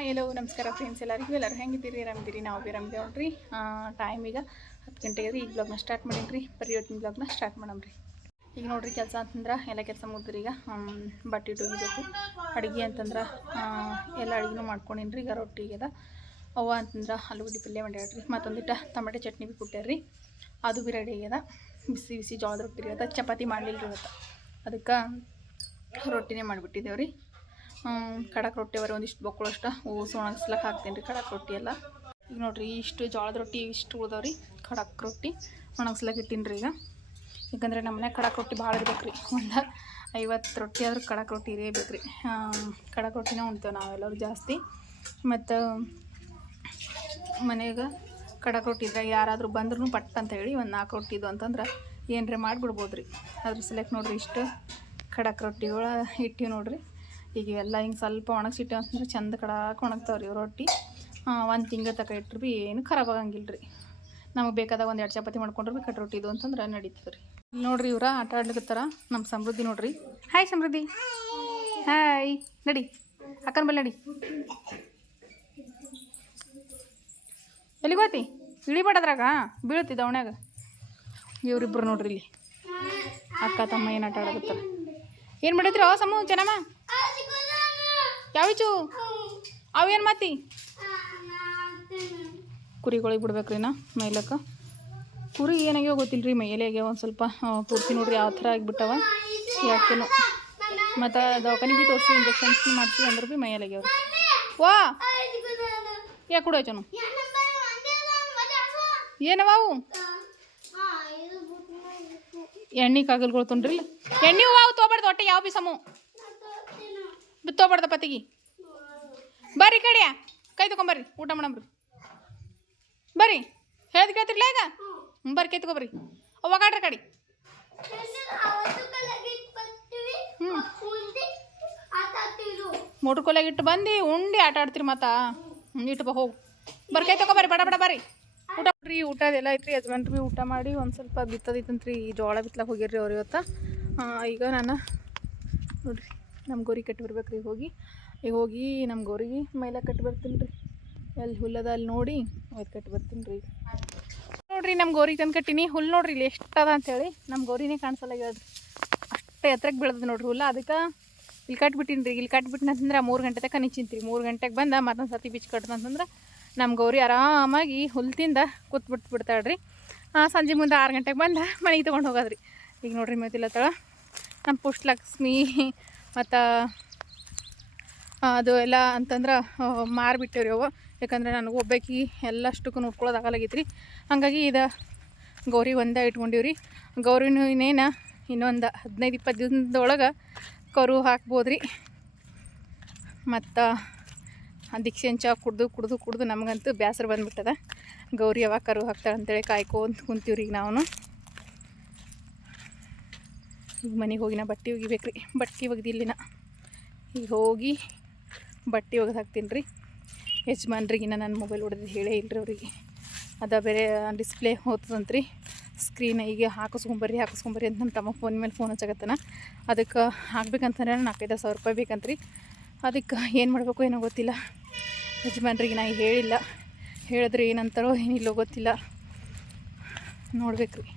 Hi ಎಲ್ಲೋ ನಮಸ್ಕಾರ friends ಎಲ್ಲರಿಗೂ. ಎಲ್ಲರೂ ಹೆಂಗಿದ್ದೀರಿ? ಆರಾಮಿದ್ದೀರಿ? ನಾವು ಬಿ ಆರಾಮಿದ್ದೀವಿ ನೋಡ್ರಿ. ಟೈಮ್ ಈಗ ಹತ್ತು ಗಂಟೆಗೆ ರೀ. ಈಗ ಬ್ಲಾಗ್ನ ಸ್ಟಾರ್ಟ್ ಮಾಡೀನಿ ಬರ್ರಿ ಇವತ್ತಿನ ಬ್ಲಾಗ್ನ ಸ್ಟಾರ್ಟ್ ಮಾಡಮ್ರಿ ಈಗ ನೋಡ್ರಿ ಕೆಲಸ ಅಂತಂದ್ರೆ ಎಲ್ಲ ಕೆಲಸ ಮುಗಿದ್ರಿ ಈಗ. ಬಟ್ಟೆ ಟೊಗಿಬೇಕು ಅಡುಗೆ ಅಂತಂದ್ರೆ ಎಲ್ಲ ಅಡುಗೆನೂ ಮಾಡ್ಕೊಂಡೀನಿ ರೀ. ಈಗ ರೊಟ್ಟಿ ಅದ ಅವ್ವ ಅಂತಂದ್ರೆ ಆಲೂಗಡ್ಡೆ ಪಲ್ಯ ಮಾಡ್ಯಾಡ್ರಿ ಮತ್ತೊಂದಿಟ್ಟು ಟಮಾಟೆ ಚಟ್ನಿ ಬಿ ರೀ. ಅದು ಬಿ ರೆಡಿ ಆಗ್ಯದ. ಬಿಸಿ ಬಿಸಿ ಜೋಳದ ರೊಟ್ಟಿ ರೀ ಚಪಾತಿ ಮಾಡಲಿಲ್ಲ ರೀ ಇವತ್ತು. ಅದಕ್ಕೆ ರೊಟ್ಟಿನೇ ಮಾಡಿಬಿಟ್ಟಿದ್ದೇವೆ ರೀ. ಕಡಕ್ ರೊಟ್ಟಿ ಬರೀ ಒಂದಿಷ್ಟು ಬೊಕ್ಕಳಷ್ಟ ಊಸ್ ಒಣಗಿಸ್ಲಕ್ಕೆ ಹಾಕ್ತೀನಿ ರೀ ಖಡಕ್ ರೊಟ್ಟಿ ಎಲ್ಲ. ಈಗ ನೋಡಿರಿ ಇಷ್ಟು ಜೋಳದ ರೊಟ್ಟಿ ಇಷ್ಟು ಉಳ್ದವ್ರಿ ರೀ ಕಡಕ್ ರೊಟ್ಟಿ. ಒಣಗಿಸ್ಲಕ್ಕೆ ಇಟ್ಟೀನಿ ರೀ ಈಗ. ಯಾಕಂದರೆ ನಮ್ಮ ಮನೆಯಾಗ ಖಡಕ್ ರೊಟ್ಟಿ ಭಾಳ ಇರ್ಬೇಕು ರೀ ಒಂದು ಐವತ್ತು ರೊಟ್ಟಿ ಆದರೂ ಖಡಕ್ ರೊಟ್ಟಿ ಇರಬೇಕು ರೀ ಖಡಕ್ ರೊಟ್ಟಿನೇ ಉಣ್ತೇವೆ ನಾವೆಲ್ಲರೂ ಜಾಸ್ತಿ. ಮತ್ತು ಮನೆಗೆ ಖಡಕ್ ರೊಟ್ಟಿ ಇದ್ರೆ ಯಾರಾದರೂ ಬಂದ್ರೂ ಪಟ್ ಅಂತ ಹೇಳಿ ಒಂದು ನಾಲ್ಕು ರೊಟ್ಟಿ ಇದು ಅಂತಂದ್ರೆ ಏನರೇ ಮಾಡಿಬಿಡ್ಬೋದು ರೀ ಅದ್ರ ಸಲಕ್ಕೆ ನೋಡಿರಿ ಇಷ್ಟು ಖಡಕ್ ರೊಟ್ಟಿಗಳ ಇಟ್ಟಿವಿ ನೋಡ್ರಿ. ಈಗ ಎಲ್ಲ ಹಿಂಗೆ ಸ್ವಲ್ಪ ಒಣಗಿಸಿಟ್ಟು ಅಂತಂದ್ರೆ ಚಂದ ಕಡಾಕ್ ಒಣಗ್ತಾವ್ರಿ ಇವು ರೊಟ್ಟಿ. ಒಂದು ತಿಂಗಳ ತಕ ಇಟ್ರು ಭೀ ಏನು ಖರಾಬ್ ಆಗಂಗಿಲ್ಲ ರೀ ನಮಗೆ ಬೇಕಾದಾಗ ಒಂದು ಎರಡು ಚಪಾತಿ ಮಾಡ್ಕೊಂಡ್ರೆ ಭೀ ಕಟ್ ರೊಟ್ಟಿ ಇದು ಅಂತಂದ್ರೆ ನಡೀತದೆ ರೀ ನೋಡ್ರಿ ಇವ್ರ ಆಟ ಆಡ್ಲಿಕತ್ತಾರ ನಮ್ಮ ಸಮೃದ್ಧಿ ನೋಡ್ರಿ. ಹಾಯ್ ಸಮೃದ್ಧಿ. ಹಾಯ್. ನಡಿ. ಅಕ್ಕನ ಬಲ್ಲಿ ನಡಿ. ಎಲ್ಲಿಗೋತಿ ಇಳಿಬೇಡದ್ರಾಗ ಬೀಳ್ತಿ ದವಣ್ಯಾಗ ಇವ್ರಿಬ್ರು ನೋಡ್ರಿ ಇಲ್ಲಿ. ಅಕ್ಕ ತಮ್ಮ ಏನು ಆಟ ಆಡಕತ್ತಾರ ಏನು ಮಾಡಿದ್ರಿ? ಅವ ಸಮೂ, ಚೆನ್ನಮ್ಮ? ಯಾವಿಚು? ಅವೇನು ಏನು ಮಾತಿ? ಕುರಿಗಳಿಗೆ ಬಿಡ್ಬೇಕ್ರಿ ನಾ, ಮೈಲಕ್ಕ. ಕುರಿ ಏನಾಗ್ಯಾವ ಗೊತ್ತಿಲ್ಲ ರೀ ಮೈಯಲ್ಲಿ ಆಗ್ಯಾವ ಒಂದು ಸ್ವಲ್ಪ. ಪೂರ್ತಿ ನೋಡ್ರಿ ಯಾವ ಥರ ಆಗಿಬಿಟ್ಟವ. ಯಾಕೆನು. ಮತ್ತು ದವಾಖಾನೆ ಭೀ ತೋರಿಸಿ ಇಂಜೆಕ್ಷನ್ಸ್ ಮಾಡ್ತೀವಿ ಅಂದ್ರೆ ಭೀ ಮೈಯಲ್ಲಿ ಆಗ್ಯಾವ ವಾ! ಯಾಕೆ ಕೊಡೋಚನು ಏನವ ಅವು? ಎಣ್ಣೆ ಕಾಗಲ್ಗಳು ತೊಂದ್ರಿಲ್ಲ ಎಣ್ಣೆ ಅವು ತೊಗೊಬಾರ್ದು ಒಟ್ಟೆ ಯಾವ ಬಿ ಸಮು ತೊಗೊಬಾರ್ದ ಪತಿಗೆ. ಬರ್ರಿ ಈ ಕಡೆ ಕೈ ತಗೊಂಬರ್ರಿ. ಊಟ ಮಾಡಂಬ್ರಿ. ಬರ್ರಿ. ಹೇಳ್ದು ಕೇಳ್ತಿರ್ಲ ಈಗ? ಹ್ಞೂ ಬರ್ರಿ, ಕೈ ತಗೊಬರ್ರಿ. ಅವಾಗಾಡ್ರಿ ಕಡೆ. ಮೋಟ್ರ್ ಇಟ್ಟು ಬಂದು, ಉಂಡಿ ಆಟ ಆಡ್ತೀರಿ ಮತ್ತ? ಇಟ್ಟು ಬಾ, ಹೋಗು. ಬರ್ರಿ, ಕೈ ತಗೊಬರ್ರಿ. ಬಡ ಬಡ, ಬರ್ರಿ. ಊಟ ರೀ ಊಟ ಐತ್ರಿ. ಯಜಮಾನ್ರಿ ಭೀ ಊಟ ಮಾಡಿ ಒಂದು ಸ್ವಲ್ಪ ಬಿತ್ತದೈತಂತ್ರಿ ಜೋಳ ಬಿತ್ಲಕ್ಕೆ ಹೋಗಿರ್ರಿ ಅವ್ರು ಇವತ್ತು. ಈಗ ನಾನು ನೋಡ್ರಿ. ನಮ್ಮ ಗೋರಿ ಕಟ್ಟಿ ಬರ್ಬೇಕು ರೀ ಹೋಗಿ. ಈಗ ಹೋಗಿ ನಮ್ಮ ಗೋರಿಗೆ ಮೈಲ ಕಟ್ಟಿ ಬರ್ತೀನಿ ರೀ ಎಲ್ಲಿ ಹುಲ್ಲದ ಅಲ್ಲಿ ನೋಡಿ ಒಯ್ದು ಕಟ್ಟಿ ಬರ್ತೀನಿ ರೀ ನೋಡ್ರಿ ನಮ್ಮ ಗೋರಿಗೆ ತಂದು ಕಟ್ಟಿನಿ. ಹುಲ್ಲು ನೋಡ್ರಿ ಇಲ್ಲಿ ಎಷ್ಟು ಅದ ಅಂತೇಳಿ ನಮ್ಮ ಗೋರಿನೇ ಕಾಣಿಸಲ್ಲ ಹೇಳ್ರಿ ಅಷ್ಟೇ ಎತ್ತರಕ್ಕೆ ಬೆಳೆದ ನೋಡ್ರಿ ಹುಲ್ಲ. ಅದಕ್ಕೆ ಇಲ್ಲಿ ಕಟ್ಬಿಟ್ಟಿನಿ ರೀ ಇಲ್ಲಿ ಕಟ್ಬಿಟ್ಟಿನ ಅಂತಂದ್ರೆ ಮೂರು ಗಂಟೆ ತನಕ ನಿಂಚಿಂತ್ರಿ ಮೂರು ಗಂಟೆಗೆ ಬಂದ ಮತ್ತೊಂದು ಸತಿ ಬಿಚ್ಚಿ ಕಟ್ತಂತಂದ್ರೆ ನಮ್ಮ ಗೌರಿ ಆರಾಮಾಗಿ ಹುಲ್ತಿಂದ ಕೂತ್ಬಿಟ್ಟು ಬಿಡ್ತಾಳ್ರಿ. ಸಂಜೆ ಮುಂದೆ ಆರು ಗಂಟೆಗೆ ಬಂದ ಮನೆಗೆ ತೊಗೊಂಡು ಹೋಗೋದ್ರಿ. ಈಗ ನೋಡ್ರಿ ತಳ ನಮ್ಮ ಪುಷ್ಟ ಲಕ್ಷ್ಮಿ ಮತ್ತು ಅದು ಎಲ್ಲ ಅಂತಂದ್ರೆ ಮಾರಿಬಿಟ್ಟೇವ್ರಿ ಅವು ಯಾಕಂದ್ರೆ ನನಗೆ ಒಬ್ಬಾಕಿ ಎಲ್ಲಷ್ಟಕ್ಕೂ ನೋಡ್ಕೊಳ್ಳೋದಾಗಲಾಗಿತ್ತು ರೀ ಹಾಗಾಗಿ ಇದು ಗೌರಿ ಒಂದೇ ಇಟ್ಕೊಂಡಿವ್ರಿ. ಗೌರಿನೂ ಇನ್ನೇನು, ಇನ್ನೊಂದು ಹದಿನೈದು ಇಪ್ಪತ್ತು ದಿನದೊಳಗೆ ಕರು ಹಾಕ್ಬೋದು ರೀ ಮತ್ತು ದೀಕ್ಷೆ ಚಾ ಕುಡ್ದು ಕುಡ್ದು ಕುಡ್ದು ನಮಗಂತೂ ಬೇಸರ ಬಂದುಬಿಟ್ಟದ. ಗೌರಿ ಯಾವಾಗ ಕರು ಹಾಕ್ತಾಳೆ ಅಂತೇಳಿ ಕಾಯ್ಕೊಂತ ಕುಂತೀವ್ರಿ ಈಗ ನಾವು ಈಗ ಮನೆಗೆ ಹೋಗಿನ, ಬಟ್ಟೆ ಒಗಿಬೇಕು ರೀ ಬಟ್ಟೆ ಒಗ್ದಿಲ್ಲಿನ. ಈಗ ಹೋಗಿ ಬಟ್ಟೆ ಒಗೆದು ಹಾಕ್ತೀನಿ ರೀ ಯಜಮಾನ್ರಿಗೆ ಇನ್ನು ನನ್ನ ಮೊಬೈಲ್ ಹೊಡೆದು ಹೇಳೇ ಇಲ್ಲರಿ ಅವ್ರಿಗೆ. ಅದ ಬೇರೆ ಡಿಸ್ಪ್ಲೇ ಹೋಗ್ತದಂತ್ರಿ ಸ್ಕ್ರೀನ್ ಈಗ ಹಾಕಿಸ್ಕೊಂಬರ್ರಿ ಹಾಕಿಸ್ಕೊಂಬರ್ರಿ ಅಂತ ನಮ್ಮ ತಮ್ಮ ಫೋನ್ ಮೇಲೆ ಫೋನ್ ಹಚ್ಚಾಗತ್ತನ ಅದಕ್ಕೆ ಹಾಕ್ಬೇಕಂತಂದ್ರೆ ನಾಲ್ಕೈದು ಸಾವಿರ ರೂಪಾಯಿ ಬೇಕಂತ್ರಿ. ಅದಕ್ಕೆ ಏನು ಮಾಡಬೇಕು ಏನೋ ಗೊತ್ತಿಲ್ಲ. ಯಜಮಾನ್ರಿಗೆ ನಾ ಹೇಳಿಲ್ಲ. ಹೇಳಿದ್ರೆ ಏನಂತಾರೋ ಏನಿಲ್ಲೋ ಗೊತ್ತಿಲ್ಲ. ನೋಡ್ಬೇಕು ರೀ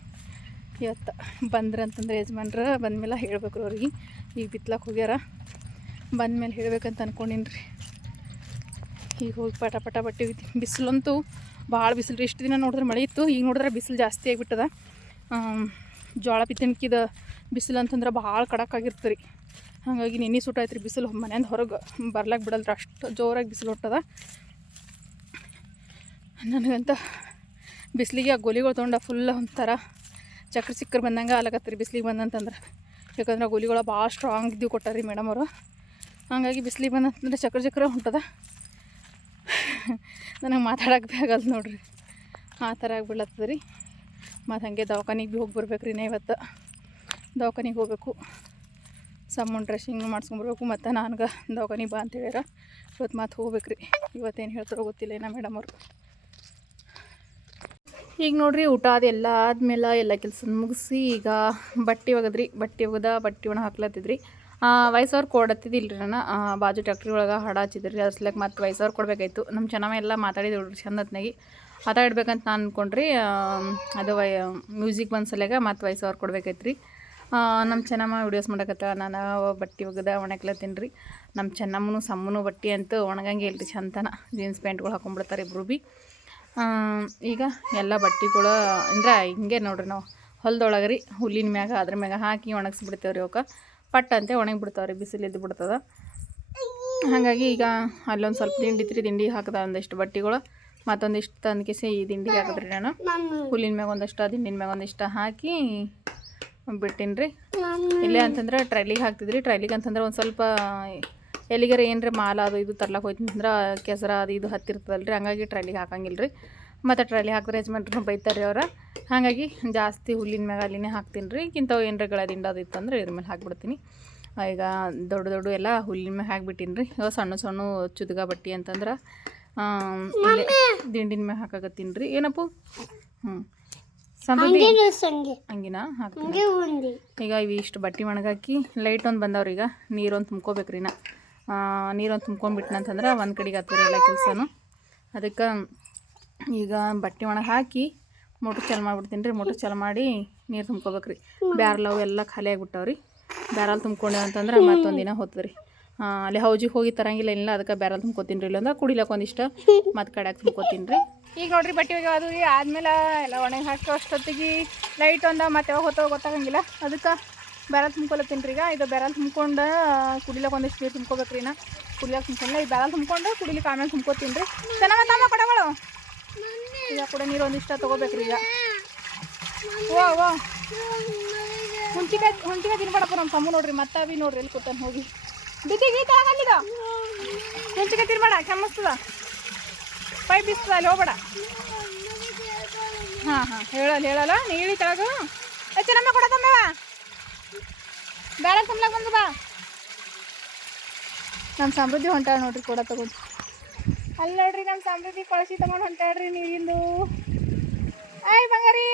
ಇವತ್ತು ಬಂದ್ರಂತಂದ್ರೆ ಯಜಮಾನ್ರು ಬಂದಮೇಲೆ ಹೇಳ್ಬೇಕು ಅವ್ರಿಗೆ. ಈಗ ಬಿತ್ಲಕ್ಕೆ ಹೋಗ್ಯಾರ. ಬಂದಮೇಲೆ ಹೇಳ್ಬೇಕಂತ ಅನ್ಕೊಂಡಿನಿ ರೀ ಈಗ ಹೋಗಿ ಪಟ ಪಟ ಬಟ್ಟೆ. ಬಿಸಿಲಂತೂ ಭಾಳ ಬಿಸಿಲು ರೀ. ಇಷ್ಟು ದಿನ ನೋಡಿದ್ರೆ ಮಳೆ ಇತ್ತು. ಈಗ ನೋಡಿದ್ರೆ ಬಿಸಿಲು ಜಾಸ್ತಿ ಆಗಿಬಿಟ್ಟದ. ಜೋಳ ಬಿತ್ತಣಿಕಿದ ಬಿಸಿಲು ಅಂತಂದ್ರೆ ಭಾಳ ಕಡಕ್ಕಾಗಿರ್ತದೆ ರೀ. ಹಾಗಾಗಿ ನೆನೆ ಸುಟ್ಟಾಯ್ತು ರೀ ಬಿಸಿಲು ಮನೆಯಿಂದ ಹೊರಗೆ. ಬರ್ಲಾಕ್ ಬಿಡಲ್ರಿ. ಅಷ್ಟು ಜೋರಾಗಿ ಬಿಸಿಲು ಹೊಟ್ಟದ. ನನಗಂತ ಬಿಸಿಲಿಗೆ ಆ ಗೋಲಿಗಳು ತೊಗೊಂಡ ಫುಲ್ ಒಂಥರ ಚಕ್ರ ಚಿಕ್ಕರ್ ಬಂದಂಗೆ ಆಲಕತ್ರಿ ಬಿಸಿಲಿಗೆ ಬಂದಂತಂದ್ರೆ. ಯಾಕಂದ್ರೆ ಗುಲಿಗಳು ಭಾಳ ಸ್ಟ್ರಾಂಗ್ ಇದ್ದೀವಿ ಕೊಟ್ಟಾರೆ ಮೇಡಮ್ ಅವರು. ಹಾಗಾಗಿ ಬಿಸಿಲಿಗೆ ಬಂದಂತಂದ್ರೆ ಚಕ್ರ ಚಕ್ರ ಹೊಂಟದ. ನನಗೆ ಮಾತಾಡೋಕೆ ಭೀ ಆಗಲ್ಲ ನೋಡ್ರಿ. ಆ ಥರ ಆಗಿಬಿಡ್ಲತ್ತದ ರೀ ಮತ್ತು ಹಾಗೆ ದವಾಖಾನಿಗೆ ಭೀ ಹೋಗಿ ಬರ್ಬೇಕು ರೀ ನಾ ಇವತ್ತು. ದವಾಖಾನಿಗೆ ಹೋಗಬೇಕು. ಸಮ್ಮನ್ ಡ್ರೆಸ್ಸಿಂಗ್ ಮಾಡ್ಸ್ಕೊಂಬರ್ಬೇಕು ಮತ್ತು ನನಗೆ ದವಾಖಾನಿಗೆ ಬಾ ಅಂತ ಹೇಳ್ಯಾರ ಇವತ್ತು ಮತ್ತೆ ಹೋಗ್ಬೇಕು ರೀ ಇವತ್ತೇನು ಹೇಳ್ತಾರೋ ಗೊತ್ತಿಲ್ಲ ಏನ ಮೇಡಮ್ ಅವರು. ಈಗ ನೋಡ್ರಿ ಊಟ ಅದೆಲ್ಲ ಆದ್ಮೇಲೆ ಎಲ್ಲ ಕೆಲಸ ಮುಗಿಸಿ ಈಗ ಬಟ್ಟೆ ಒಗದ್ರಿ. ಬಟ್ಟೆ ಒಗದ ಬಟ್ಟೆ ಒಣ ಹಾಕ್ಲತ್ತಿದ್ರಿ. ವಯಸ್ಸವ್ರು ಕೊಡತ್ತಿದ್ದಿಲ್ಲ ರೀ ನಾನು ಬಾಜು ಟ್ಯಾಕ್ಟ್ರಿ ಒಳಗೆ ಹಾಡ ಹಚ್ಚಿದ್ರಿ. ಅದ್ರ ಸಲಕ್ಕೆ ಮತ್ತೆ ವಯಸ್ಸವ್ರು ಕೊಡಬೇಕಾಯ್ತು. ನಮ್ಮ ಚೆನ್ನಮ್ಮ ಎಲ್ಲ ಮಾತಾಡಿದ್ರು ಚಂದತ್ನಾಗಿ ಮಾತಾಡ್ಬೇಕಂತ ನಾನು ಅನ್ಕೊಂಡ್ರಿ ಆ, ಅದು ವಯ ಮ್ಯೂಸಿಕ್ ಬಂದ ಸಲಾಗ ಮತ್ತೆ ವಯಸ್ಸವ್ರು ರೀ ನಮ್ಮ ಚೆನ್ನಮ್ಮ ವಿಡಿಯೋಸ್ ಮಾಡಕತ್ತ ನಾನು ಬಟ್ಟೆ ಒಗದ ಒಣಗ್ಲತ್ತೀನಿ ರೀ ನಮ್ಮ ಚೆನ್ನಮ್ಮನು ಸಮ್ಮನು ಬಟ್ಟೆ ಅಂತೂ ಒಣಗಂಗೆ ಇಲ್ರಿ ಚಂತನ ಜೀನ್ಸ್ ಪ್ಯಾಂಟ್ಗಳು ಹಾಕೊಂಡ್ಬಿಡ್ತಾರೆ ಇಬ್ರು ಬಿ. ಈಗ ಎಲ್ಲ ಬಟ್ಟೆಗಳು ಅಂದ್ರೆ ಹಿಂಗೆ ನೋಡ್ರಿ ನಾವು, ಹೊಲ್ದೊಳಗೆ ರೀ, ಹುಲ್ಲಿನ ಮ್ಯಾಗ, ಅದ್ರ ಮ್ಯಾಗ ಹಾಕಿ ಒಣಗಿಸ್ಬಿಡ್ತೇವೆ ರೀ ಅವಕ್ಕೆ. ಪಟ್ ಅಂತೆ ಒಣಗಿ ರೀ ಬಿಸಿಲು ಎದ್ದು ಬಿಡ್ತದ. ಹಾಗಾಗಿ ಈಗ ಅಲ್ಲೊಂದು ಸ್ವಲ್ಪ ದಿಂಡಿ ಇತ್ತು ರೀ ದಿಂಡಿ ಹಾಕಿದ ಒಂದಿಷ್ಟು ಬಟ್ಟೆಗಳು, ಮತ್ತೊಂದಿಷ್ಟು ತಂದ್ಕಿಸಿ ಈ ದಿಂಡಿಗೆ ಹಾಕಿದ್ರಿ ನಾನು. ಹುಲ್ಲಿನ ಮ್ಯಾಗ ಒಂದಷ್ಟು ದಿಂಡಿನ ಮ್ಯಾಗ ಒಂದಿಷ್ಟು ಹಾಕಿ ಬಿಟ್ಟಿನಿ ರೀ ಇಲ್ಲೇ ಅಂತಂದ್ರೆ ಟ್ರೈಲಿಗೆ ಹಾಕ್ತಿದ್ರಿ, ಟ್ರೈಲಿಗೆ ಅಂತಂದ್ರೆ ಒಂದು ಸ್ವಲ್ಪ ಎಲ್ಲಿಗಾರ ಏನರ ಮಾಲ ಅದು ಇದು ತರ್ಲಕ್ಕೆ ಹೋಯ್ತಂದ್ರೆ ಕೆಸರ ಅದು ಇದು ಹತ್ತಿರ್ತದಲ್ಲ ರೀ ಹಂಗಾಗಿ ಟ್ರೈಲಿಗೆ ಹಾಕಂಗಿಲ್ಲ ರೀ ಮತ್ತು ಟ್ರೈಲಿ ಹಾಕಿದ್ರೆ ಯಜಮಾನ್ರು ಬೈತಾರೆ ರೀ ಅವ್ರು. ಹಾಗಾಗಿ ಜಾಸ್ತಿ ಹುಲ್ಲಿನ ಮ್ಯಾಗ ಅಲ್ಲಿನೇ ಹಾಕ್ತೀನಿ ರೀ ಇಂಥವು ಏನರ ಗಳ ದಿಂಡ ಅದು ಇತ್ತಂದ್ರೆ ಇದ್ರ ಮೇಲೆ ಹಾಕ್ಬಿಡ್ತೀನಿ. ಈಗ ದೊಡ್ಡ ದೊಡ್ಡ ಎಲ್ಲ ಹುಲ್ಲಿನ ಮ್ಯಾಗ ಹಾಕ್ಬಿಟ್ಟಿನಿ ರೀ ಇವಾಗ ಸಣ್ಣ ಸಣ್ಣ ಚುದ್ಗ ಬಟ್ಟಿ ಅಂತಂದ್ರೆ ದಿಂಡಿನ ಮ್ಯಾಗ ಹಾಕಾಕತ್ತೀನಿ ರೀ ಏನಪ್ಪು ಹ್ಞೂ ಹಂಗಿನ? ಹಾಕ್ತೀನಿ ಈಗ ಇವು ಇಷ್ಟು ಬಟ್ಟೆ ಒಣಗಾಕಿ ಲೈಟ್ ಒಂದು ಬಂದವ್ರಿ ಈಗ ನೀರೊಂದು ತುಂಬ್ಕೋಬೇಕ್ರಿ ನಾ ನೀರೊಂದು ತುಂಬ್ಕೊಂಡ್ಬಿಟ್ನಂತಂದ್ರೆ ಒಂದು ಕಡೆಗೆ ಆಗ್ತದೆ ಎಲ್ಲ ಕೆಲಸನೂ. ಅದಕ್ಕೆ ಈಗ ಬಟ್ಟೆ ಒಣಗೆ ಹಾಕಿ ಮೋಟ್ರ್ ಚಾಲು ಮಾಡಿಬಿಡ್ತೀನಿ ರೀ. ಮೋಟ್ರ್ ಚಾಲು ಮಾಡಿ ನೀರು ತುಂಬ್ಕೋಬೇಕ್ರಿ ಬ್ಯಾರಲ್ ಅವು ಎಲ್ಲ ಖಾಲಿ ಆಗಿಬಿಟ್ಟಾವ್ರಿ ಬ್ಯಾರಲ್ ತುಂಬ್ಕೊಂಡೆ ಅಂತಂದ್ರೆ ಮತ್ತೊಂದು ದಿನ ಹೋಗ್ತದೆ ರೀ. ಅಲ್ಲಿ ಹೌಜಿಗೆ ಹೋಗಿ ತರಂಗಿಲ್ಲ ಇಲ್ಲ ಅದಕ್ಕೆ ಬ್ಯಾರಲ್ ತುಂಬ್ಕೋತೀನಿ ರೀ. ಇಲ್ಲಂದ್ರೆ ಕುಡಿಲಕ್ಕ ಒಂದಿಷ್ಟು, ಮತ್ತು ಕಡ್ಯಾಕ ತುಂಬ್ಕೋತೀನಿ ರೀ. ಈಗ ನೋಡ್ರಿ ಬಟ್ಟೆ ಒಗೆದು ಅದು ಆದ್ಮೇಲೆ ಎಲ್ಲ ಒಣಗಿ ಹಾಕೋ ಅಷ್ಟೊತ್ತಿಗೆ ಲೈಟ್ ಒಂದ ಮತ್ತೆ ಯಾವಾಗ ಹೊತ್ತೋ ಗೊತ್ತಾಗಂಗಿಲ್ಲ. ಅದಕ್ಕೆ ಬ್ಯಾರಲ್ ತುಂಬ್ಕೊಲತ್ತೀನಿ ರೀ ಈಗ. ಇದು ಬ್ಯಾರಲ್ ತುಂಬ್ಕೊಂಡು ಕುಡಿಲಕ್ಕೆ ಒಂದಿಷ್ಟು ನೀರು ತುಂಬ್ಕೋಬೇಕ್ರಿ ನಾ. ಕುಡಿಲಕ್ಕೆ ತುಂಬ್ಕೊಂಡ ಈ ಬ್ಯಾರಲ್ ತುಂಬ್ಕೊಂಡು ಕುಡಿಲಿಕ್ಕೆ ಆಮೇಲೆ ತುಂಬ್ಕೋತೀನಿ ರೀ. ಚೆನ್ನಾಗ ತಮ್ಮ ಕೊಡಗಳು? ಈಗ ಕೂಡ ನೀರು ಒಂದಿಷ್ಟ ತೊಗೋಬೇಕ್ರಿ ಈಗ. ಓ ಓ ಹುಂಚಿಕಾಯಿ ಹುಂಚಿಕಾಯಿ ತಿನ್ಬೇಡಪ್ಪ ನಮ್ಮ ತಮ್ಮ ನೋಡ್ರಿ. ಮತ್ತೆ ಅವಿ ನೋಡ್ರಿ ಎಲ್ಲಿ ಕೂತಾನೆ ಹೋಗಿ. ಬಿದ್ದಿಗೆ ಈ ಈಗ. ಹುಂಚಿಕಾಯಿ ತಿನ್ಬೇಡ, ಕೆಮ್ಮಸ್ತದ. ಪೈ ಬಿಸ್ತದ ಅಲ್ಲಿ ಹೋಗ್ಬೇಡ. ಹಾಂ ಹಾಂ. ಹೇಳಲ್ಲ ಹೇಳಲ್ಲ. ನೀ ತಳಗು. ತಳಗ ಕೊಡ ಕೊಡತಮ್ಮವ ಬೇಡ ತುಂಬಲಕ್ ಬಂದು ಬಾ. ನಮ್ಮ ಸಮೃದ್ಧಿ ಹೊಂಟಾಳ ನೋಡ್ರಿ ಕೂಡ ತಗೊಂಡು. ಅಲ್ಲಿ ನೋಡ್ರಿ ನಮ್ಮ ಸಮೃದ್ಧಿ ಕೊಳಸಿ ತಗೊಂಡು ಹೊಂಟಾಳ್ರಿ ನೀರಿಂದು. ಆಯ್ ಬಂಗಾರಿ.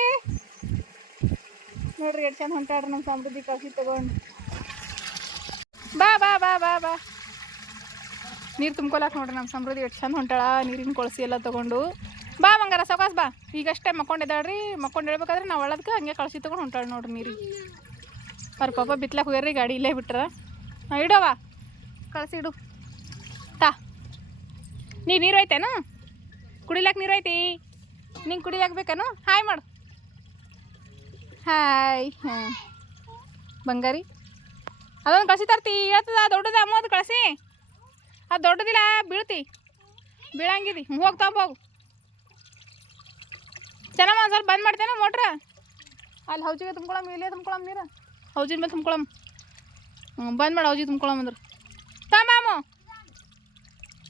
ನೋಡ್ರಿ ಎಷ್ಟು ಚಂದ ಹೊಂಟಾಡ್ರಿ ನಮ್ಮ ಸಮೃದ್ಧಿ ಕಳಸಿ ತಗೊಂಡು. ಬಾ ಬಾ ಬಾ ಬಾ ಬಾ. ನೀರು ತುಂಬ್ಕೊಲಾಕ ನೋಡ್ರಿ ನಮ್ಮ ಸಮೃದ್ಧಿ ಎಷ್ಟು ಚಂದ ಹೊಂಟಾಳ, ನೀರಿನ ಕೊಳಸಿ ಎಲ್ಲ ತಗೊಂಡು. ಬಾ ಬಂಗಾರ, ಸಾವಕಾಸ ಬಾ. ಈಗಷ್ಟೇ ಮಕ್ಕೊಂಡಿದ್ದಾಳ್ರಿ ಮಕ್ಕೊಂಡು ಹೇಳ್ಬೇಕಾದ್ರೆ ನಾವು ಒಳದಕ್ಕೆ ಹಂಗೆ ಕಳ್ಸಿ ತಗೊಂಡು ಹೊಂಟಾಳ ನೋಡ್ರಿ ನೀರಿಗೆ ಅವ್ರ ಪಾಪ ಬಿತ್ಲಕ್ಕೆ ಹೋಗ್ಯಾರ್ರಿ ಗಾಡಿ ಇಲ್ಲೇ ಬಿಟ್ರ. ಹಾಂ ಇಡವ ಇಡು. ತಾ. ನೀ ನೀರು ಐತೇನು ಕುಡಿಲಾಕ ನೀರು ಐತಿ ನಿಂಗೆ ಕುಡಿಲಾಕ ಬೇಕೇನು? ಹಾಯ್ ಮಾಡು. ಹಾಯ್, ಹಾಂ. ಬಂಗಾರಿ. ಅದೊಂದು ಕಳಿಸಿ ತರ್ತಿ. ಹೇಳ್ತದ, ದೊಡ್ಡದ ಅಮ್ಮದು ಕಳಿಸಿ. ಅದು ದೊಡ್ಡದಿಲ್ಲ, ಬೀಳ್ತಿ. ಬೀಳಂಗಿದಿ. ಹೋಗಿ ಹೋಗು. ಚೆನ್ನಾಗಿ ಒಂದು ಸ್ವಲ್ಪ ಬಂದ್ ಮಾಡ್ತೇನೆ ಮೋಟ್ರ? ಅಲ್ಲಿ ಹೌಜಿಗೆ ತುಂಬ್ಕೊಳಮ್, ಇಲ್ಲೇ ತುಂಬ್ಕೊಳಮ್ ನೀರು? ಹೌಜಿನ ಮೇಲೆ ತುಂಬ್ಕೊಳಮ್ ಹ್ಞೂ, ಬಂದ್ ಮಾಡಿ ಹೌಜಿ ತುಂಬ್ಕೊಳಮ್ ಅಂದ್ರೆ. ತಮಾಮು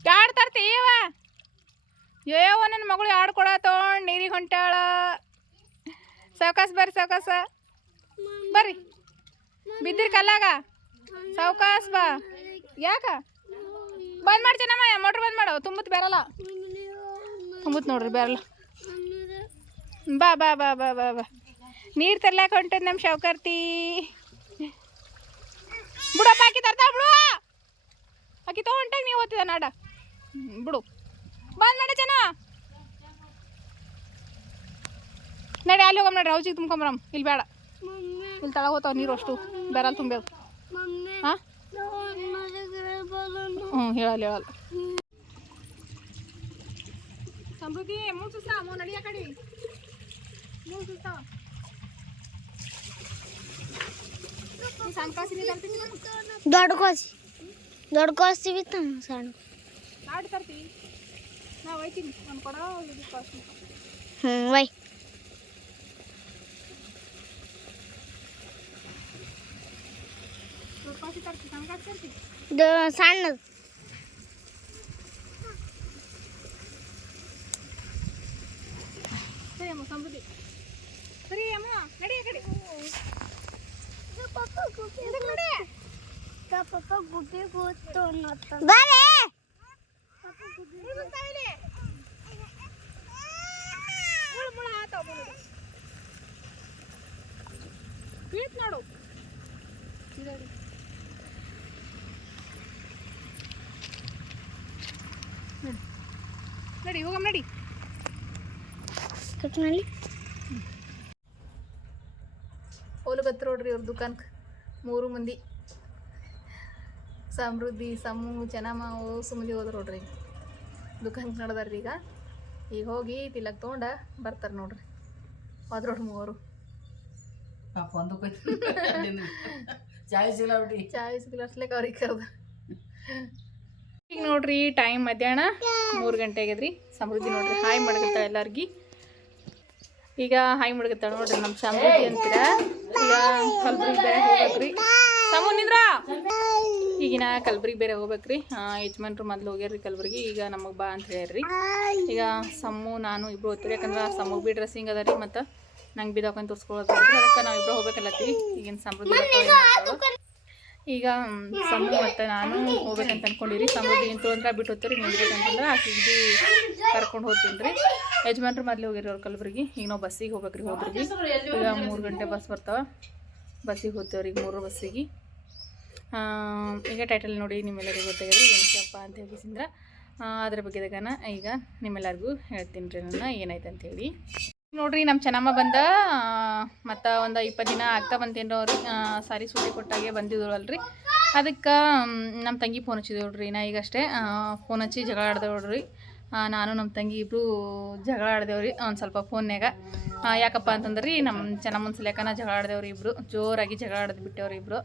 ಯಾಡ್ ತರ್ತೀವ ಏವ ನನ್ನ ಮಗಳು ಯಾಡ್ ಕೊಡ ತೊಗೊಂಡು ನೀರಿಗೆ ಹೊಂಟಾಳ ಸಾವ್ಕಾಸ ಬರ್ರಿ ಸಾವ್ಕಾಸ ಬರ್ರಿ. ಬಿದ್ದಿರಿ ಕಲ್ಲಾಗ? ಸಾವ್ಕಾಸ ಬಾ. ಯಾಕ? ಬಂದ್ ಮಾಡ್ತೀನಮ್ಮ ಮೋಟ್ರ್ ಬಂದ್ ಮಾಡೋ. ತುಂಬತ್ ಬೇರಲ್ಲ ತುಂಬತ್ ನೋಡ್ರಿ ಬೇರಲ್ಲ ಬಾ ಬಾ ಬಾ ಬಾ ಬಾ ಬಾ. ನೀರು ತರ್ಲಾಕ ಹೊಂಟದ ನಮ್ಮ ಶಾವ್ಕರ್ತಿ. ಬಿಡಪ್ಪ ಆಕಿ ತರ್ತಾಳ ಬಿಡು. ಆಕಿ ತಗೊಂಟಾಗ ನೀವು ಓದ್ತಿದ ನಾಡ. ಬಿಡು. ಬಂದ್ ನಾಡ ಜನ. ನಡಿ, ಅಲ್ಲಿ ಹೋಗಮ್ ನಡ್ರಿ ಹೌಜಿಗೆ ತುಂಬ್ಕೊಂಬರಮ್ ಇಲ್ಲಿ ಬೇಡ ಇಲ್ಲಿ ತಳಗ ಹೋತಾವ ನೀರು ಅಷ್ಟು. ಬೆರಲ್ ತುಂಬೇವು ಹಾಂ? ಹ್ಞೂ ಹೇಳಲ್ಲ ಹೇಳಲ್ಲ. ಸಮೃದ್ಧಿ ಮೂಸು ದೊಡ್ಡ ಕೋಸಿ ದೊಡ್ಡ ಕೋಸಿ ಬಿತ್ತ ಸಣ್ಣ ಆಡು ತರ್ತಿ ನಾ ಒಯ್ತೀನಿ ನಾನು ಕೊಡ ಇದು ಕಾಸು ಹ್ಞೂ ವೈ ದೊಡ್ಡ ಕಾಸು ತರ್ತಿ ಸಣ್ಣ. ಕಾಸು ತರ್ತಿ ಇದು ಸಣ್ಣದು. ಸರಿ ಅಮ್ಮ ಸಮೃದ್ಧಿ ಸರಿ ಅಮ್ಮ, ನಡಿ ಆ ಕಡೆ. ಇದಕ್ಕೆ ನಡಿ ಬರೇ ಬೀತ್ ನೋಡು ನೋಡಿ ಹೋಗಮ್ಮ ನೋಡಿ ಕಟ್ ಮಾಡಲಿ ಬತ್ತು ನೋಡ್ರಿ ಅವ್ರ ದುಕಾನ್ಗೆ ಮೂರು ಮಂದಿ. ಸಮೃದ್ಧಿ ಸಮೂ ಚೆನ್ನಮ್ಮ ಓಸು ಮಂದಿ ಹೋದ್ರು ನೋಡ್ರಿ. ದುಕಾನ್ಗೆ ನಡ್ದಾರ್ರಿ ಈಗ. ಈಗ ಹೋಗಿ ತಿಲಕ್ ತೊಗೊಂಡ ಬರ್ತಾರೆ ನೋಡ್ರಿ. ಹೋದ್ರೋಡ್ರಿ ಮೂವರು. ಅವ್ರಿಗೆ ಕರ್ದ. ಈಗ ನೋಡ್ರಿ ಟೈಮ್ ಮಧ್ಯಾಹ್ನ ಮೂರು ಗಂಟೆ ಆಗ್ಯದ್ರಿ. ಸಮೃದ್ಧಿ ನೋಡ್ರಿ ಹಾಯ್ ಮಾಡಕತ್ತಾಳ ಎಲ್ಲಾರ್ಗಿ. ಈಗ ಹಾಯ್ ಮಾಡಕತ್ತಾಳ ನೋಡ್ರಿ ನಮ್ಮ ಸಮೃದ್ಧಿ ಅಂತೀರ? ಈಗ ಕಲ್ಬುರ್ಗಿ ಬೇರೆ ಹೋಗ್ಬೇಕ್ರಿ. ಸಮು ನಿಂದ್ರ? ಈಗಿನ ಕಲ್ಬುರ್ಗಿ ಬೇರೆ ಹೋಗ್ಬೇಕ್ರಿ. ಯಜಮಾನ್ರು ಮೊದ್ಲು ಹೋಗ್ಯಾರ್ರಿ ಕಲ್ಬುರ್ಗಿ ಈಗ ನಮಗೆ ಬಾ ಅಂತ ಹೇಳ್ರಿ ಈಗ ಸಮ್ಮು ನಾನು ಇಬ್ರು ಹೋಗ್ತೀವಿ ಯಾಕಂದ್ರೆ ಸಮ್ಮಗ್ ಬಿ ಡ್ರೆಸ್ಸಿಂಗ್ ಅದ ರೀ ಮತ್ತು ನಂಗೆ ಬಿ ತೋರಿಸ್ಕೊಳ್ಳೋದ್ರಿ ತೋರಿಸ್ಕೊಳ್ಳೋದು ಅದಕ್ಕೆ ನಾವು ಇಬ್ರು ಹೋಗ್ಬೇಕಲ್ಲತ್ತೀವಿ ಈಗಿನ ಸಮೃದ್ಧಿ. ಈಗ ಸಮು ಮತ್ತು ನಾನು ಹೋಗ್ಬೇಕಂತ ಅನ್ಕೊಂಡಿರಿ. ಸಮೃದ್ಧಿ ಏನು ಅಂದ್ರೆ ಬಿಟ್ಟು ಹೋಗ್ತೀರಿ ನಿಂದ್ಬೇಕಂತಂದ್ರೆ ಆಕೆಗೆ ಕರ್ಕೊಂಡು ಹೋಗ್ತೀನಿ ರೀ ಯಜಮಾನ್ರು ಮೊದ್ಲು ಹೋಗಿರಿ ಅವ್ರ ಕಲ್ಬುರ್ಗಿ. ಈಗ ನಾವು ಬಸ್ಸಿಗೆ ಹೋಗ್ಬೇಕ್ರಿ ಹೋಗ್ರಿ ಈಗ ಮೂರು ಗಂಟೆ ಬಸ್ ಬರ್ತಾವ. ಬಸ್ಸಿಗೆ ಹೋಗ್ತೇವ್ರಿ ಈಗ ಮೂರು ಬಸ್ಸಿಗೆ. ಆ, ಈಗ ಟೈಟಲ್ ನೋಡಿ ನಿಮ್ಮೆಲ್ಲರಿಗೂ ಗೊತ್ತಾಗಿದ್ರಿ ಏನಕ್ಕಪ್ಪ ಅಂತ ಹೇಳಿಸಿಂದ್ರೆ ಅದ್ರ ಬಗ್ಗೆದಾಗನ ಈಗ ನಿಮ್ಮೆಲ್ಲರಿಗೂ ಹೇಳ್ತೀನಿ ರೀ ನನ್ನ. ಏನಾಯ್ತು ಅಂತೇಳಿ ನೋಡ್ರಿ ನಮ್ಮ ಚೆನ್ನಮ್ಮ ಬಂದ. ಮತ್ತು ಒಂದು ಇಪ್ಪತ್ತು ದಿನ ಆಗ್ತಾ ಬಂತೇನ್ರಿ ಅವ್ರು. ಸಾರಿ ಸೂಟಿ ಕೊಟ್ಟಾಗೆ ಬಂದಿದ್ರು ಅಲ್ರಿ ಅದಕ್ಕೆ ನಮ್ಮ ತಂಗಿ ಫೋನ್ ಹಚ್ಚಿದ್ವಿ ನೋಡ್ರಿ ನಾ ಈಗಷ್ಟೇ ಫೋನ್ ಹಚ್ಚಿ ಜಗಳ ಆಡ್ದೇವ್ರಿ ನಾನು ನಮ್ಮ ತಂಗಿ ಇಬ್ಬರು ಜಗಳ ಆಡ್ದೇವ್ರಿ, ಒಂದು ಸ್ವಲ್ಪ ಫೋನ್ಯಾಗ ಯಾಕಪ್ಪ ಅಂತಂದ್ರಿ ನಮ್ಮ ಚೆನ್ನಮ್ಮನ ಸಲಿಯಾಕನ ಜಗಳ ಆಡ್ದೇವ್ರಿ ಇಬ್ಬರು ಜೋರಾಗಿ ಜಗಳ ಆಡ್ದು ಬಿಟ್ಟೇವ್ರಿ ಇಬ್ಬರು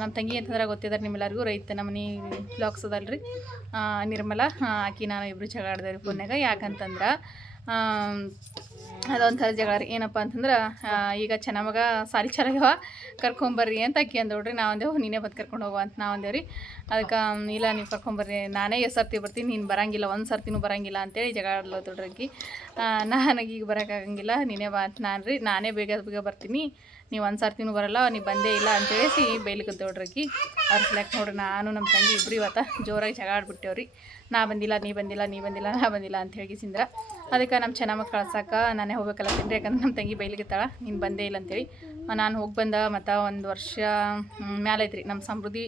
ನಮ್ಮ ತಂಗಿ ಅಂತಂದ್ರೆ ಗೊತ್ತಿದ್ದಾರೆ ನಿಮ್ಮೆಲ್ಲರಿಗೂ, ರೈತ ನಮ್ಮನೆ ಬ್ಲಾಗ್ಸ್ ಅದಲ್ರಿ. ನಿರ್ಮಲ ಆಕಿ ನಾನು ಇಬ್ಬರು ಜಗಳ ಆಡ್ದೇವ್ರಿ ಫೋನ್ಯಾಗ ಯಾಕಂತಂದ್ರೆ ಅದೊಂಥರ ಜಗಳ ರೀ. ಏನಪ್ಪ ಅಂತಂದ್ರೆ ಈಗ ಚೆನ್ನಮಗ ಸಾರಿ ಚೆನ್ನಾಗವ ಕರ್ಕೊಂಬರ್ರಿ ಅಂತ ಅಕ್ಕಿ ಅಂದೋಡ್ರಿ ನಾವು ಅಂದೇವು, ನೀನೇ ಬಂದು ಕರ್ಕೊಂಡು ಹೋಗುವ ಅಂತ ನಾವು ಅಂದೇವ್ರಿ. ಅದಕ್ಕೆ ಇಲ್ಲ ನೀವು ಕರ್ಕೊಂಬರ್ರಿ, ನಾನೇ ಎಷ್ಟು ಸರ್ತಿ ಬರ್ತೀನಿ, ನೀನು ಬರಂಗಿಲ್ಲ, ಒಂದು ಸರ್ತಿನೂ ಬರಂಗಿಲ್ಲ ಅಂತೇಳಿ ಜಗಳ ಆಡ್ಲತ್ತೋಡ್ರಿ ಆಕಿ ನನಗೆ ಈಗ ಬರೋಕ್ಕಾಗಂಗಿಲ್ಲ ನೀನೇ ಬಾ ಅಂತ ನಾನು ರೀ ನಾನೇ ಬೇಗ ಬೇಗ ಬರ್ತೀನಿ, ನೀವು ಒಂದು ಸರ್ತಿನೂ ಬರಲ್ಲ, ನೀವು ಬಂದೇ ಇಲ್ಲ ಅಂತೇಳಿಸಿ ಬೈಲಿಕ್ಕೆ ಆಕಿ ಅವ್ರ ಸೆಲೆಕ್ಟ್ ನೋಡ್ರಿ ನಾನು ನಮ್ಮ ತಂಗಿ ಇಬ್ರು ಇವತ್ತು ಜೋರಾಗಿ ಜಗಳ ಆಡ್ಬಿಟ್ಟೇವ್ರಿ. ನಾ ಬಂದಿಲ್ಲ, ನೀ ಬಂದಿಲ್ಲ ನೀ ಬಂದಿಲ್ಲ, ನಾ ಬಂದಿಲ್ಲ ಅಂತ ಹೇಳಿಸಿಂದ್ರ ಅದಕ್ಕೆ ನಮ್ಮ ಚೆನ್ನಮ್ಮ ಕಳ್ಸಕ್ಕೆ ನಾನೇ ಹೋಗ್ಬೇಕಲ್ಲ ತಿಂದ್ರೆ ಯಾಕಂದ್ರೆ ನಮ್ಮ ತಂಗಿ ಬೈಲಿಗಿತ್ತಾಳ, ನೀನು ಬಂದೇ ಇಲ್ಲ ಅಂತೇಳಿ. ನಾನು ಹೋಗಿ ಬಂದ ಮತ್ತು ಒಂದು ವರ್ಷ ಮ್ಯಾಲೆ ಐತ್ರಿ. ನಮ್ಮ ಸಮೃದ್ಧಿ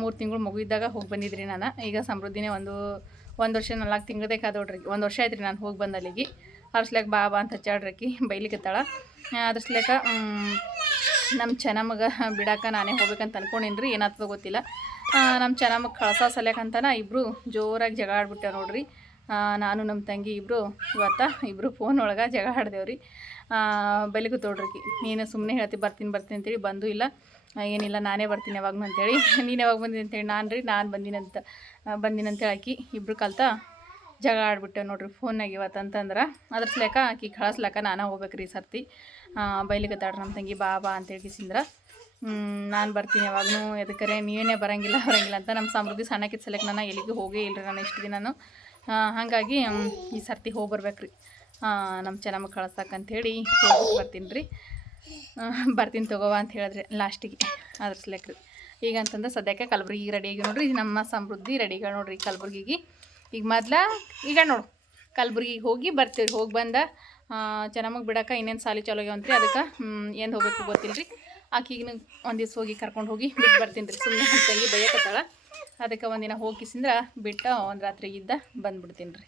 ಮೂರು ತಿಂಗಳು ಮಗು ಇದ್ದಾಗ ಹೋಗಿ ಬಂದಿದ್ರಿ ನಾನು. ಈಗ ಸಮೃದ್ಧಿನೇ ಒಂದು ಒಂದು ವರ್ಷ ನಾಲ್ಕು ತಿಂಗಳದೇ ಕಾದೋಡ್ರಿ. ಒಂದು ವರ್ಷ ಆಯ್ತು ರೀ ನಾನು ಹೋಗಿ ಬಂದ ಅಲ್ಲಿಗೆ ಅರ್ಸ್ಲಾಗ ಬಾ ಬಾ ಅಂತ ಹಚ್ಚಾಡ್ರಕ್ಕಿ ಬೈಲಿಕತ್ತಾಳ ಅದ್ರ ಸಲೇಕ ನಮ್ಮ ಚೆನ್ನಮ್ಮಗ ಬಿಡಾಕ ನಾನೇ ಹೋಗ್ಬೇಕಂತ ಅನ್ಕೊಂಡಿನ್ರಿ. ಏನಾಗ್ತದೋ ಗೊತ್ತಿಲ್ಲ. ನಮ್ಮ ಚೆನ್ನಮ್ಮಗೆ ಕಳ್ಸೋ ಸಲಕಂತನ ಇಬ್ಬರು ಜೋರಾಗಿ ಜಗಳ ಆಡ್ಬಿಟ್ಟೆ ನೋಡ್ರಿ. ನಾನು ನಮ್ಮ ತಂಗಿ ಇಬ್ಬರು ಇವತ್ತ ಇಬ್ಬರು ಫೋನ್ ಒಳಗೆ ಜಗಳ ಆಡ್ದೇವ್ರಿ. ಬೆಲಿಗೂ ತೋಡ್ರಿ ನೀನು ಸುಮ್ಮನೆ ಹೇಳ್ತಿ, ಬರ್ತೀನಿ ಬರ್ತೀನಿ ಅಂತೇಳಿ ಬಂದು ಇಲ್ಲ. ಏನಿಲ್ಲ, ನಾನೇ ಬರ್ತೀನಿ ಯಾವಾಗ ಅಂತೇಳಿ. ನೀನು ಯಾವಾಗ ಬಂದಿನಿ ಅಂತೇಳಿ ನಾನು ರೀ ನಾನು ಬಂದಿನಂತ ಬಂದಿನಂತೇಳಿ ಆಕಿ ಇಬ್ಬರು ಕಲ್ತ ಜಗಳ ಆಡ್ಬಿಟ್ಟೆ ನೋಡ್ರಿ ಫೋನ್ನಾಗ ಇವತ್ತು ಅಂತಂದ್ರೆ. ಅದ್ರ ಸಲೇಕ ಆಕಿ ಕಳಿಸ್ಲಾಕ ನಾನೇ ಹೋಗ್ಬೇಕ್ರಿ ಸರ್ತಿ. ತಾಡ್ರಿ ನಮ್ಮ ತಂಗಿ, ಬಾ ಬಾ ಅಂತೇಳಿ ಕಿಸಿಂದ್ರ. ನಾನು ಬರ್ತೀನಿ ಯಾವಾಗೂ ಎದಕ್ಕರೆ, ನೀವೇನೇ ಬರಂಗಿಲ್ಲ ಬರಂಗಿಲ್ಲ ಅಂತ ನಮ್ಮ ಸಮೃದ್ಧಿ ಸಣ್ಣಕ್ಕಿದ ಸಲಕ್ಕೆ ನಾನು ಎಲ್ಲಿಗೂ ಹೋಗೇ ಇಲ್ರಿ ನಾನು ಇಷ್ಟು ದಿನ ನಾನು ಹಾಗಾಗಿ ಈ ಸರ್ತಿ ಹೋಗಿ ಬರ್ಬೇಕ್ರಿ. ನಮ್ಮ ಚೆನ್ನಮ್ಮ ಕಳ್ಸಕ್ಕಂಥೇಳಿ ಹೋಗಿ ಬರ್ತೀನಿ ರೀ ಬರ್ತೀನಿ ತಗೋವ ಅಂತ ಹೇಳಿದ್ರಿ ಲಾಸ್ಟಿಗೆ ಅದ್ರ ಸೆಲೆಕ್ ರೀ ಈಗ ಅಂತಂದ್ರೆ ಸದ್ಯಕ್ಕೆ ಕಲಬುರ್ಗಿ ರೆಡಿ ಆಗಿ ನೋಡ್ರಿ. ನಮ್ಮ ಸಮೃದ್ಧಿ ರೆಡಿ ಈಗ ನೋಡ್ರಿ ಕಲಬುರ್ಗಿಗೆ. ಈಗ ಮೊದ್ಲ, ಈಗ ನೋಡು, ಕಲಬುರ್ಗಿಗೆ ಹೋಗಿ ಬರ್ತೀವಿ ಹೋಗಿ ಬಂದ ಚೆನ್ನಮ್ಮಗೆ ಬಿಡಕ್ಕೆ ಇನ್ನೇನು ಸಾಲಿ ಚಲೋ ಆಗ್ಯಾವಂತ್ರಿ. ಅದಕ್ಕೆ ಏನು ಹೋಗ್ಬೇಕು ಗೊತ್ತಿಲ್ಲ ರೀ ಆಕಿಗೆ ಒಂದು ದಿವ್ಸ ಹೋಗಿ ಕರ್ಕೊಂಡು ಹೋಗಿ ಬಿಟ್ಟು ಬರ್ತೀನಿ ರೀ ಸುಮ್ಮನೆ ತಂಗಿ ಬೈಯಕತ್ತಾಳ. ಅದಕ್ಕೆ ಒಂದಿನ ಹೋಗಿಸಿಂದ್ರ ಬಿಟ್ಟು ಒಂದು ರಾತ್ರಿ ಇದ್ದ ಬಂದ್ಬಿಡ್ತೀನಿ ರೀ.